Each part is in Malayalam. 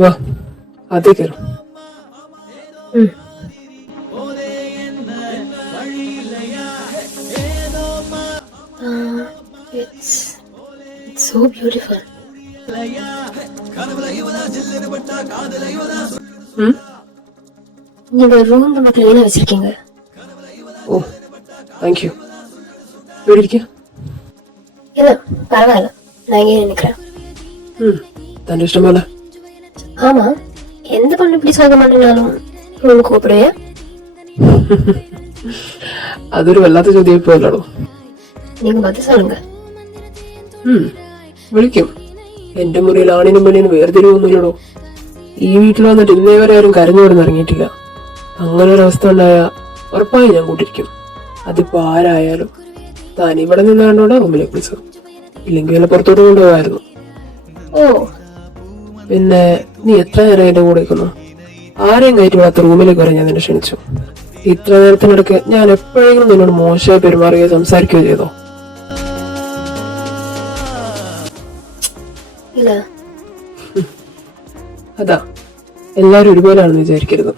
വാ അതേ കയറും. So beautiful. நீங்க ரூம் ரொம்ப கிளீனா வச்சிருக்கீங்க. ഓ താങ്ക് യു. ഇവിടെ ഇരിക്ക. இல்ல பரவாயில்ல, நான் இங்கே நிக்கிறேன். തന്റെ ഇഷ്ടം പോലെ. ஆமா, எந்த பொண்ணு இப்படி சொல்ல மாட்டேனாலும் ரூம் கூப்பிடுவே. അതൊരു വല്ലാത്ത ചോദ്യം പോലോ. நீங்க பதில் சொல்லுங்க. വിളിക്കും. എന്റെ മുറിയിൽ ആണിനും പെണ്ണിനും വേർതിരിവൊന്നുമില്ലടോ. ഈ വീട്ടിൽ വന്നിട്ട് ഇന്നേ വരെ ആരും കരഞ്ഞു കിടന്ന് ഇറങ്ങിയിട്ടില്ല. അങ്ങനെ ഒരവസ്ഥ ഉണ്ടായ ഉറപ്പായി ഞാൻ കൂട്ടിരിക്കും. അതിപ്പോ ആരായാലും. താൻ ഇവിടെ നിന്ന് കണ്ടോണ്ടാ റൂമിലേക്ക് വിളിച്ചത്. ഇല്ലെങ്കിൽ വല്ല പുറത്തോട്ട് കൊണ്ടുപോകായിരുന്നു. ഓ പിന്നെ നീ എത്ര നേരം എന്റെ കൂടെ നിൽക്കുന്നു? ആരെയും കയറ്റി വളർത്ത റൂമിലേക്ക് വരെ ഞാൻ നിന്നെ ക്ഷണിച്ചു. ഇത്ര നേരത്തിനിടയ്ക്ക് ഞാൻ എപ്പോഴെങ്കിലും നിന്നോട് മോശമായി പെരുമാറുകയോ സംസാരിക്കുകയോ ചെയ്തോ? അതാ, എല്ലാരും ഒരുപോലാണെന്ന് വിചാരിക്കരുത്.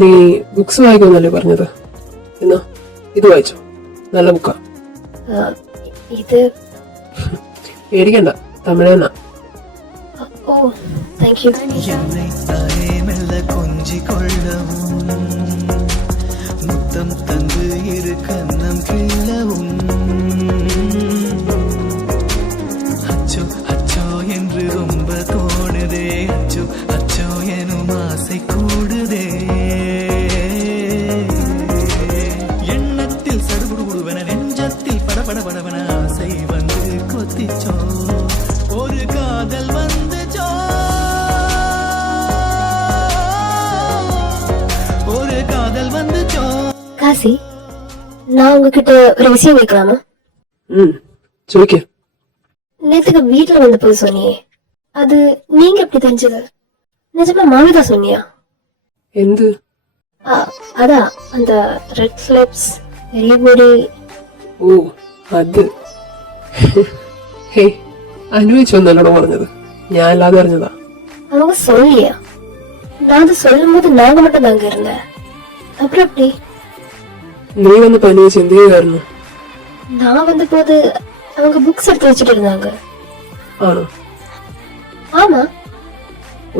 നീ ബുക്സ് വായിക്കുമെന്നല്ലേ പറഞ്ഞത്? എന്നാ ഇത് വായിച്ചോ, നല്ല ബുക്കാ. ഇത് പേടിക്കണ്ട, തമിഴ് തന്നെ. ഓ താങ്ക് യു. முத்தம் தந்து இரு கண்ணம் கிள்ளவும் அச்சோ அச்சோ என்று ரொம்ப தோணுதே. அச்சோ அச்சோ எனும் ஆசை கூடுதே. எண்ணத்தில் சடுகுடுவன நெஞ்சத்தில் படபடபடவன ஆசை வந்து கொத்திச்சோ. ஒரு காதல் வந்துச்சோ, ஒரு காதல் வந்துச்சோ. காசி, நான் உங்ககிட்ட ஒரு விஷயம் கேட்கலாமா? ചോദിക്ക. நேத்துக்கு வீட்டுல வந்த போது சொன்னியே, அது நீங்க எப்படி தெரிஞ்சது? நிஜமா மாமிதா சொன்னியா? എന്ത്? அதான் அந்த ரெட் ஃபிளிப்ஸ் பெரிய பொடி. ഓ അത് ഹേ അനുഭവിച്ചൊന്നല്ലോടോ പറഞ്ഞത്. ഞാൻ അല്ലാതെ അറിഞ്ഞതാ. அவங்க சொல்லியா? நான் அது சொல்லும் போது நாங்க மட்டும் தாங்க இருந்தேன். அப்புறம் எப்படி? നീ വന്നപ്പോ അനുഭവിച്ച് എന്ത് ചെയ്യുമായിരുന്നു? நான் வந்த போது அவங்க புக்ஸ் எடுத்து வச்சுட்டு இருந்தாங்க. ആണോ? ஆமா.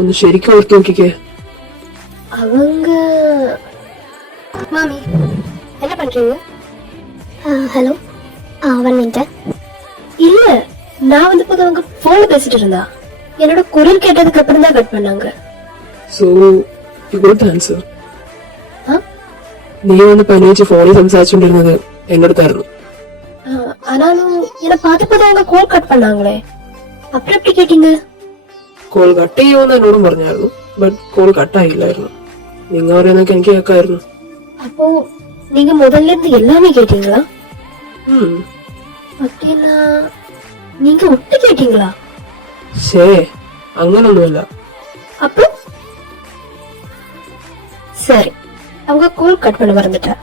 ഒന്ന് ശരിക്കും ഓർത്ത് നോക്കിക്കേ. அவங்க மாமி என்ன பண்றீங்க? Hello, 1 minute. இல்ல, நான் வந்த போது அவங்க போன்ல பேசிட்டு இருந்தா. என்னோட குரல் கேட்டதுக்கு அப்புறம் தான் கட் பண்ணாங்க. So you got the answer. നീ വന്നപ്പോ അനുഭവിച്ച് ഫോണിൽ സംസാരിച്ചോണ്ടിരുന്നത് എന്റെ അടുത്തായിരുന്നു. ஆனாலும் என்ன பார்த்தப்போ அவங்க கோல் கட் பண்ணாங்களே, அப்புறம் எப்படி கேட்டீங்க? കോൾ കട്ട് ചെയ്യുമെന്ന് എന്നോടും പറഞ്ഞായിരുന്നു. ബട്ട് കോൾ കട്ടായില്ലായിരുന്നു. നിങ്ങൾ പറയുന്നൊക്കെ എനിക്ക് കേൾക്കായിരുന്നു. அப்போ நீங்க முதல்ல இருந்து எல்லாமே கேட்டீங்களா? அப்படின்னா நீங்க ஒட்டு கேட்டீங்களா? ശേ, അങ്ങനൊന്നുമല്ല. அப்போ சரி, அவங்க கோல் கட் பண்ண மறந்துட்டா.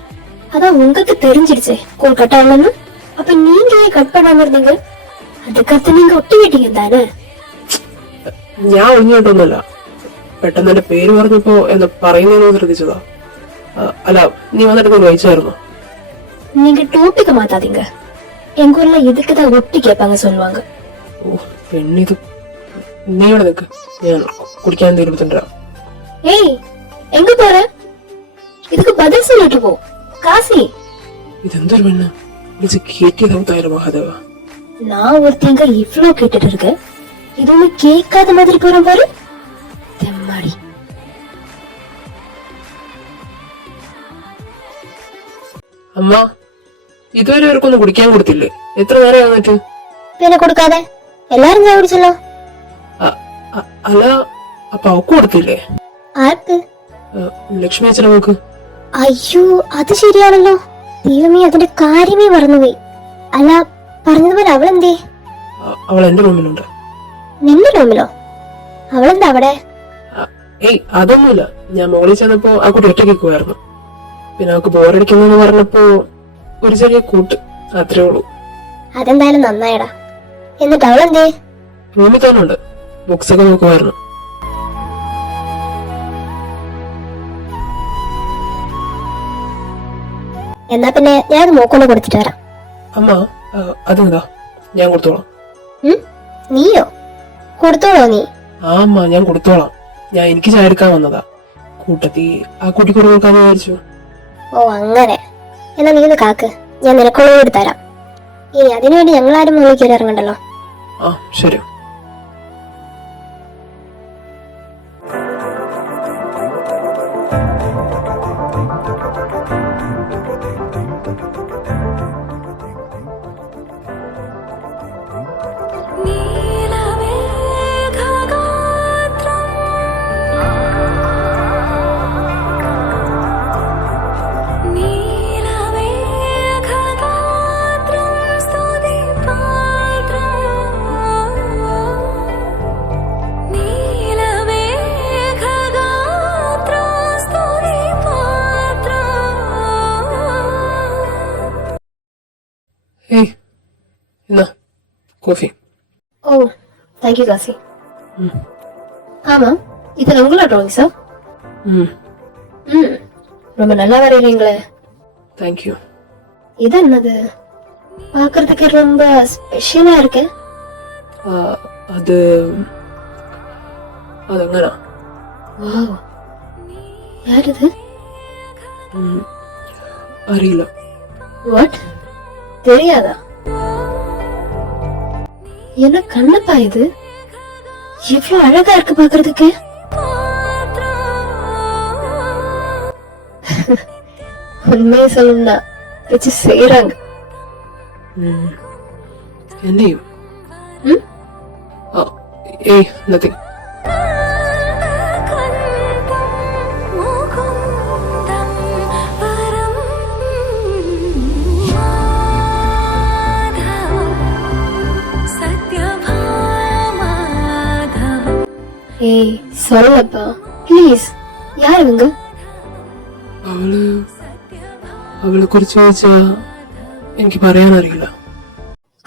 அதான் உங்களுக்கு தெரிஞ்சிடுச்சே கோல் கட் ஆகலன்னு. அப்ப நீங்க ஏன் கட் பண்ணாம இருந்தீங்க? அதுக்கடுத்து நீங்க ஒட்டு கேட்டீங்க தானே? ഞാൻ ഒളിഞ്ഞോട്ടൊന്നുമല്ല. പെട്ടെന്ന് എന്റെ പേര് പറഞ്ഞപ്പോ എന്ന് പറയുന്നതിനോ ശ്രദ്ധിച്ചതാ. അല്ല, നീ വന്നിട്ട് വായിച്ചായിരുന്നോ? நீங்க டாபிக் மாத்தாதீங்க. எங்க ஊர்ல இதுக்குதான் ஒட்டி கேட்பாங்க சொல்லுவாங்க. ഓ പെണ്ണിത്. നീ ഇവിടെ നിൽക്ക്, ഞാൻ കുടിക്കാൻ എന്തെങ്കിലും എടുത്തിട്ടുണ്ടാ. ஏய், எங்க போற? இதுக்கு பதில் சொல்லிட்டு போ. காசி, ഇതെന്തൊരു പെണ്ണ് വിളിച്ച് കേറ്റിയതായാലും മഹാദേവ. நான் ஒருத்தங்க இவ்ளோ கேட்டுட்டு இருக்கேன், இது ஒண்ணு கேட்காத மாதிரி போறேன் பாரு. தெம்மாடி. അമ്മ, ഇതുവരെ അവർക്കൊന്നും കുടിക്കാൻ കൊടുത്തില്ലേ? എത്ര നേരം വന്നിട്ട്? പിന്നെ കൊടുക്കാതെ എല്ലാരും ചായ കുടിച്ചല്ലോ. അല്ല, അപ്പൊ അവക്ക് കൊടുത്തില്ലേ? ആർക്ക്? ലക്ഷ്മി അച്ഛനെ നോക്ക്. അയ്യോ, അത് ശരിയാണല്ലോ. ദൈവമേ, അതിന്റെ കാര്യമേ മറന്നുപോയി. അല്ല, പറഞ്ഞതുപോലെ അവളെന്തേ? അവൾ എന്റെ റൂമിലുണ്ട്. നിന്റെ റൂമിലോ? അവളെന്താ അവിടെ? ഏയ് അതൊന്നുമില്ല. ഞാൻ മുകളിൽ ചെന്നപ്പോ ആ കുട്ടി ഒറ്റയ്ക്കുമായിരുന്നു. പിന്നെ അവക്ക് ബോറടിക്കുന്നെന്ന് പറഞ്ഞപ്പോ ഒരു ചെറിയ കൂട്ട് അത്രേ ഉള്ളൂ. അതെന്തായാലും നന്നായടാ. എന്നിട്ട് അവളെന്തേ? റൂമിൽ തന്നെ ഉണ്ട്, ബുക്സ് ഒക്കെ നോക്കുമായിരുന്നു. എന്നാ പിന്നെ ഞാൻ മോക്കൊണ്ട് കൊടുത്തിട്ട് വരാം. അമ്മ അതെന്താ, ഞാൻ കൊടുത്തോളാം. നീയോ? കൊടുത്തോളോ നീ? ആ അമ്മ, ഞാൻ കൊടുത്തോളാം. ഞാൻ എനിക്ക് ചായ എടുക്കാൻ വന്നതാ, കൂട്ടത്തി ആ കുട്ടിക്കൂടെ കൊടുക്കാന്ന് വിചാരിച്ചു. ഓ അങ്ങനെ. എന്നാ നീ ഒന്ന് കാക്ക്, ഞാൻ നിനക്കുള്ളത് കൂടി തരാം. ഇനി അതിനുവേണ്ടി ഞങ്ങളാരും മുകളിൽ കയറി ഇറങ്ങണ്ടല്ലോ. ആ ശരി. ഏയ് എന്നാ കോഫി. ஓ தேங்க்யூ காசி. ஆமா, இது உங்களோட ட்ராயிங்ஸா? ரொம்ப நல்லா வரையறீங்களே. தேங்க்யூ. இது என்னது? பார்க்கிறதுக்கு ரொம்ப ஸ்பெஷலா இருக்கு. அது அதங்கனா. வாவ், யார் இது? അറിയില്ല. வாட்? தெரியாதா? என்ன கண்ணப்பா இது? எவ்வளவு அழகா இருக்கு பாக்குறதுக்கு. உண்மையை சொல்லணும்னா வச்சு செய்யறாங்க. എന്റെയും ഏയ് നത്തിങ്. ஏய் சொல்லப்பா ப்ளீஸ். யார் இவங்க? അവളെ കുറിച്ച് ചോദിച്ചാ എനിക്ക് പറയാനറിയില്ല.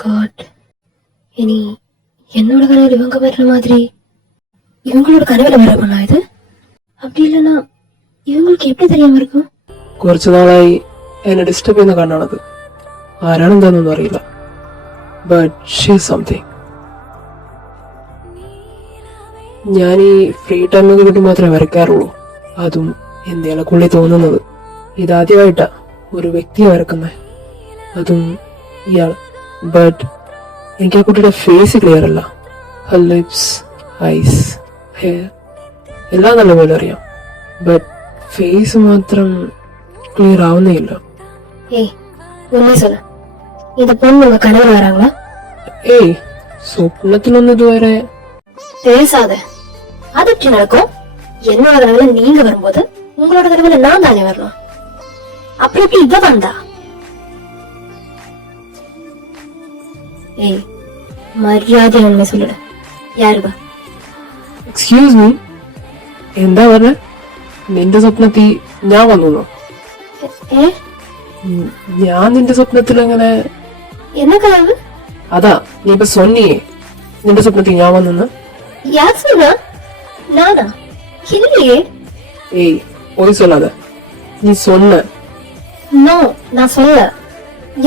காட், இனி என்னோட கனவுல இவங்க வர்ற மாதிரி இவங்களோட கனவுல வர பண்ணா இது? அப்படி இல்லைன்னா இவங்களுக்கு எப்படி தெரியாம இருக்கும்? കുറച്ചു നാളായി എന്നെ ഡിസ്റ്റർബ് ചെയ്യുന്ന കണ്ണാണത്. ആരാണെന്താണെന്നൊന്നും അറിയില്ല. But she something. ഞാൻ ഈ ഫ്രീ ടൈമൊക്കെ കിട്ടി മാത്രമേ വരയ്ക്കാറുള്ളൂ. അതും എന്തെങ്കിലുമൊക്കെ തോന്നുന്നത്. ഇതാദ്യമായിട്ടാ ഒരു വ്യക്തിയെ വരക്കുന്നത്, അതും ഇയാൾ. ബട്ട് എനിക്ക് ആ കുട്ടിയുടെ ഫേസ് ക്ലിയർ അല്ല. ലിപ്സ്, ഐസ്, ഹെയർ എല്ലാം നല്ലപോലെ അറിയാം. ബട്ട് ഫേസ് മാത്രം ക്ലിയർ ആവുന്നേ ഇല്ല. ஏய் உண்மை சொல்லு, இந்த பொண்ணு உங்க கனவுல வராங்களா? ഏയ് സ്വപ്നത്തിലൊന്നും ഇതുവരെ. பேசாத. அது எப்படி நடக்கும்? என்னோட கனவுல நீங்க வரும்போது உங்களோட கனவுல நான் தானே வரணும். அப்படி எப்படி இவ வந்தா? ஏய் மரியாதை உண்மை சொல்லுட. யாருவா? എക്സ്ക്യൂസ് മീ, എന്താ പറഞ്ഞ? നിന്റെ സ്വപ്നത്തിൽ ഞാൻ വന്നു? ഏ ഞാൻ നിന്റെ സ്വപ്നത്തിൽ എങ്ങനെ? என்ன கனவு? അതാ നീ ഇപ്പൊ சொன்னியே നിന്റെ സ്വപ്നത്തിൽ ഞാൻ വന്നെന്ന്. யார் சொன்னா? நானா? இல்லையே. ഏയ് പോയി சொல்லாத, നീ சொன்ன. நோ, நான் சொல்ல.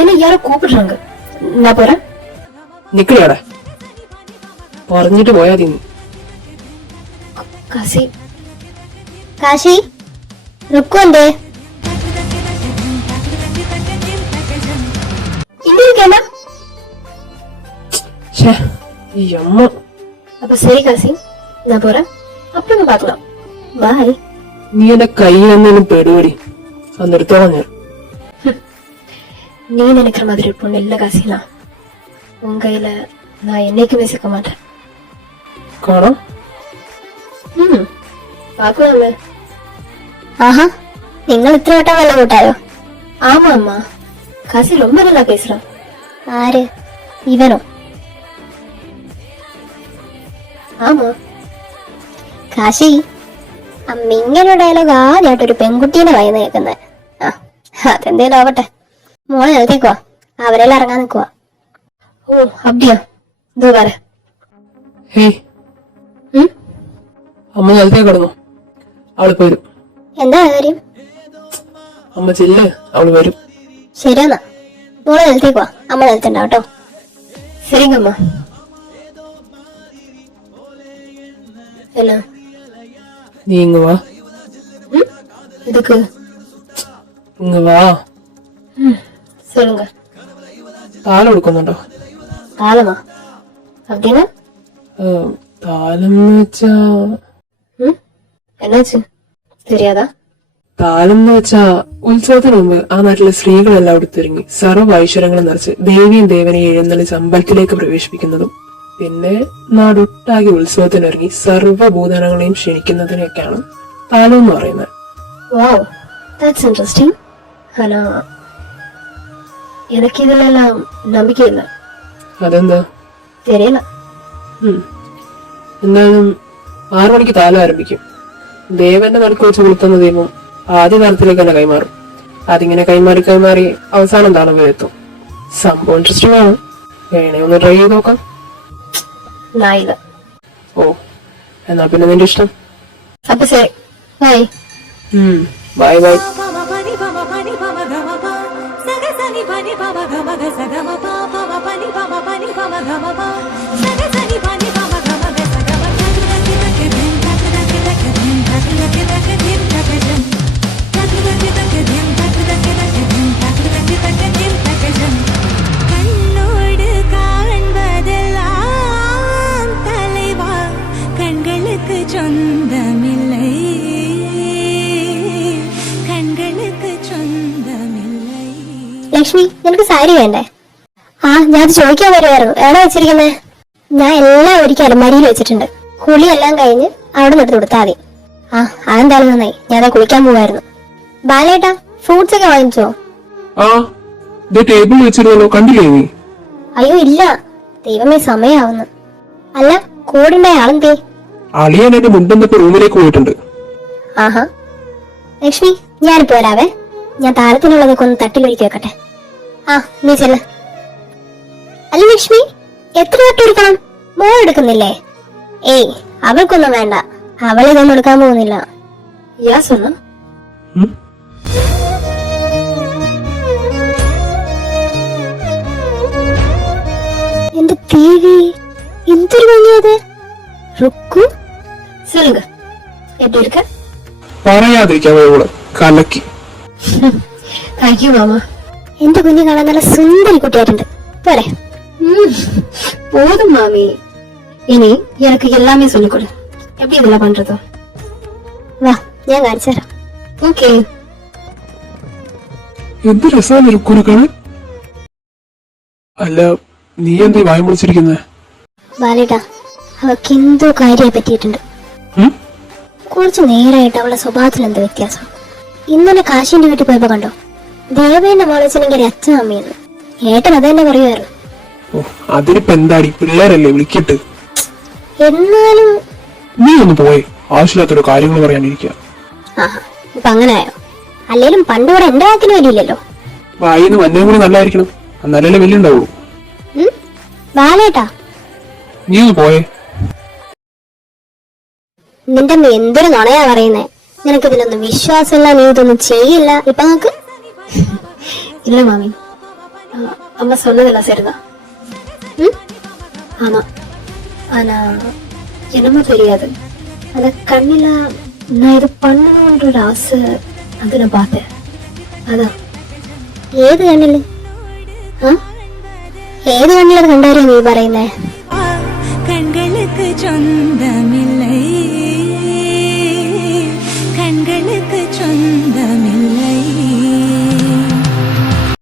என்ன யாரோ கூப்பிடுறாங்க, நான் போறேன். നിക്കടിയാടെ, പറഞ്ഞിട്ട് പോയാ നീ. കാശി, കാശി രുക്കോണ്ടേ ഇരിക്കണ്ട. ഈ അമ്മ. അപ്പൊ ശരി കാശി, ഞാൻ പോறேன். അപ്പഴൊന്ന് பார்க்கலாம். பாய். നീ എന്റെ കയ്യിൽ എന്തെങ്കിലും പെടുപടി, അന്നെടുത്തോളാം ഞാൻ. நீ நினைக்கிற மாதிரி ஒரு பொண்ணு இல்ல காசினா. உன் கையில நான் என்னைக்குமே சிக்க மாட்டேன். കാണാം. பாக்கலாமே. ஆஹா, നിങ്ങൾ ഇത്ര വട്ടം വെള്ളം കൂട്ടായോ? ஆமா அம்மா, காசி ரொம்ப நல்லா பேசுறான். ആര്? ഇവനോ? ആമാ. കാശി, ഇങ്ങനെ ഡയലോഗ് ആദ്യമായിട്ടൊരു പെൺകുട്ടീനെ വായിന്ന് കേൾക്കുന്നത്. അതെന്തേലും ആവട്ടെ. മോളെ നിർത്തിക്കോ, അവരെല്ലാം ഇറങ്ങാൻ നിക്കുവാ. ഓ അബ്ദിയാ ഇതോ വരെ. ഹേയ്, അമ്മ നിലത്തേ കിടന്നു. അവളിപ്പോ വരും. എന്താ കാര്യം? അമ്മ ചെല്ല്, അവള് വരും. ശരിയെന്നാ മോളെ നിലത്തേക്ക് വാ, അമ്മ നിലത്തുണ്ടാവും കേട്ടോ. ശരിങ്ങമ്മ. എന്നാ നീ ഇങ്ങ് വാ, ഇതൊക്കെ ഇങ്ങ് വാ. சொல்லுங்க. താലം എടുക്കുന്നുണ്ടോ? താളമാ? அப்படின்னா താലം എന്ന് വെച്ചാ என்னாச்சு தெரியாதா? താലം എന്ന് വെച്ചാ ഉത്സവത്തിന് മുമ്പ് ആ നാട്ടിലെ സ്ത്രീകളെല്ലാം ഉടുത്തിറങ്ങി സർവ്വ ഐശ്വര്യങ്ങളും നിറച്ച് ദേവിയും ദേവനെയും എഴുന്നള്ളിച്ച് അമ്പലത്തിലേക്ക് പ്രവേശിപ്പിക്കുന്നതും പിന്നെ നാടൊട്ടാകെ ഉത്സവത്തിനിറങ്ങി സർവ്വഭൂതനങ്ങളെയും ക്ഷണിക്കുന്നതിനെയൊക്കെയാണ് താലം എന്ന് പറയുന്നത്. Wow, that's interesting. ஆனா எனக்கு இதெல்லாம் நம்பிக்கை இல்லை. അതെന്താ? தெரியல. എന്തായാലും 6 മണിക്ക് താലം ആരംഭിക്കും. ദേവന്റെ നടുക്ക് വെച്ച് കൊളുത്തുന്ന ദൈവം ആദ്യ താളത്തിലേക്ക് തന്നെ കൈമാറും. അതിങ്ങനെ കൈമാറി കൈമാറി അവസാനം താളം വരെ എത്തും. സംഭവം ഇൻട്രസ്റ്റിംഗ് ആണ്. വേണേ ഒന്ന് ട്രൈ ചെയ്ത് നോക്കാം. நான் இல்லை. ഓ, എന്നാ പിന്നെ നിന്റെ ഇഷ്ടം. அப்ப சரி, பாய். Bye bye. கண்ணோடு காண்பதெல்லாம் தலைவா, கண்களுக்கு சொந்தமில்லை, கண்களுக்கு சொந்தமில்லை. ലക്ഷ്മി, നിനക്ക് സാരി വേണ്ടേ? ആ, ഞാൻ അത് ചോദിക്കാൻ വരുമായിരുന്നു. എവിടെ വെച്ചിരിക്കുന്നേ? ഞാൻ എല്ലാം ഒരിക്കൽ അലമാരിയിൽ വെച്ചിട്ടുണ്ട്. കുളിയെല്ലാം കഴിഞ്ഞ് അവിടെ നിന്ന് എടുത്ത് കൊടുത്താൽ മതി. ആ, അതെന്തായാലും നന്നായി. ഞാൻ കുളിക്കാൻ പോവായിരുന്നു. ബാലേട്ടാ, ഫ്രൂട്ട്സ് ഒക്കെ വാങ്ങിച്ചോ? ആ, ടേബിൾ വെച്ചിരുന്നല്ലോ, കണ്ടില്ലേ നീ? അയ്യോ ഇല്ല, ദൈവമേ സമയാവുന്നു. അല്ല, കൂടെ ആളെന്തേ? അളിയൻ എന്റെ മുൻപന്തൊക്കെ റൂമിലേക്ക് പോയിട്ടുണ്ട്. ആഹാ, ലക്ഷ്മി ഞാനിപ്പോ വരാവേ. ഞാൻ താരത്തിനുള്ളതൊക്കെ ഒന്ന് തട്ടിലൊരുക്കി വെക്കട്ടെ. ആ, നീ ചെല്ല. അല്ല ലക്ഷ്മി, എത്ര തട്ട് എടുക്കണം? മോൾ എടുക്കുന്നില്ലേ? ഏയ്, അവൾക്കൊന്നും വേണ്ട. അവളിതൊന്നും എടുക്കാൻ പോകുന്നില്ല. യാസ് ഒന്ന് എന്റെ ദേവി, എന്തൊരു ഭംഗിയത്. റുക്കു, சொல்லுங்க, எப்படி இருக்க? പറയാതിരിക്കാമോ ഇവള് കലക്കി. Thank you mama. എന്റെ കുഞ്ഞു കാണാൻ നല്ല സുന്ദരി കുട്ടിയായിട്ടുണ്ട്. പോരെ? போதும் மாமி, இனி எனக்கு எல்லாமே சொல்லிக் கொடு. எப்படி இதெல்லாம் பண்றது? വാ, ഞാൻ കാണിച്ചു തരാം. ഓക്കേ. എന്ത് രസമാണ് രുക്കുനെ കാണാൻ. അല്ല, നീ എന്താ വായ മുളിച്ചിരിക്കുന്നേ? ബാലേട്ടാ, അവൾക്ക് എന്തോ കാര്യമായി പറ്റിയിട്ടുണ്ട്. കുറച്ചു നേരമായിട്ട് അവളുടെ സ്വഭാവത്തിൽ എന്തോ വ്യത്യാസം. ഇന്നലെ കാശിന്റെ വീട്ടിൽ പോയപ്പോ കണ്ടോ? ദേവേന്റെ മോളച്ചനെങ്കിൽ അച്ഛൻ അമ്മയെന്ന്. ഏട്ടൻ അത് തന്നെ പറയുമായിരുന്നു. അതിനിപ്പോ എന്താടി, പിള്ളേരല്ലേ, വിളിക്കട്ട്. എന്നാലും നീ ഒന്ന് പോയി, ആവശ്യമില്ലാത്തൊരു കാര്യങ്ങൾ പറയാനിരിക്കുക. ആഹാ, ഇപ്പൊ അങ്ങനെ ആയോ? അല്ലേലും പണ്ട് കൂടെ എന്റെ വാക്കിന് വലിയില്ലല്ലോ. വായിന്ന് വന്നതും കൂടി നല്ലതായിരിക്കണം, എന്നാലല്ലേ വലിയ ഉണ്ടാവുള്ളൂ. ബാലേട്ടാ, നീ ഒന്ന് പോയേ. നിന്റെ അമ്മ എന്തൊരു നുണയാ പറയുന്നേ. നിനക്ക് ഇതിലൊന്നും വിശ്വാസമില്ല, നീ ഇതൊന്നും ചെയ്യില്ല. ഇപ്പൊ നോക്ക്. ഇല്ല മാമി, അമ്മ சொன்னதெல்லாம் சரிதான். ஆமா, ஆனா என்னமோ தெரியாது, அந்த கண்ணில நான் இது பண்ணணும்ன்ற ஒரு ஆசை, அது நான் பார்த்தேன். அதான். ഏത് കണ്ണില്? ഏത് കണ്ണിലത് കണ്ടാരോ നീ പറയുന്നേ? கண்களுக்கு சொந்தமில்லை.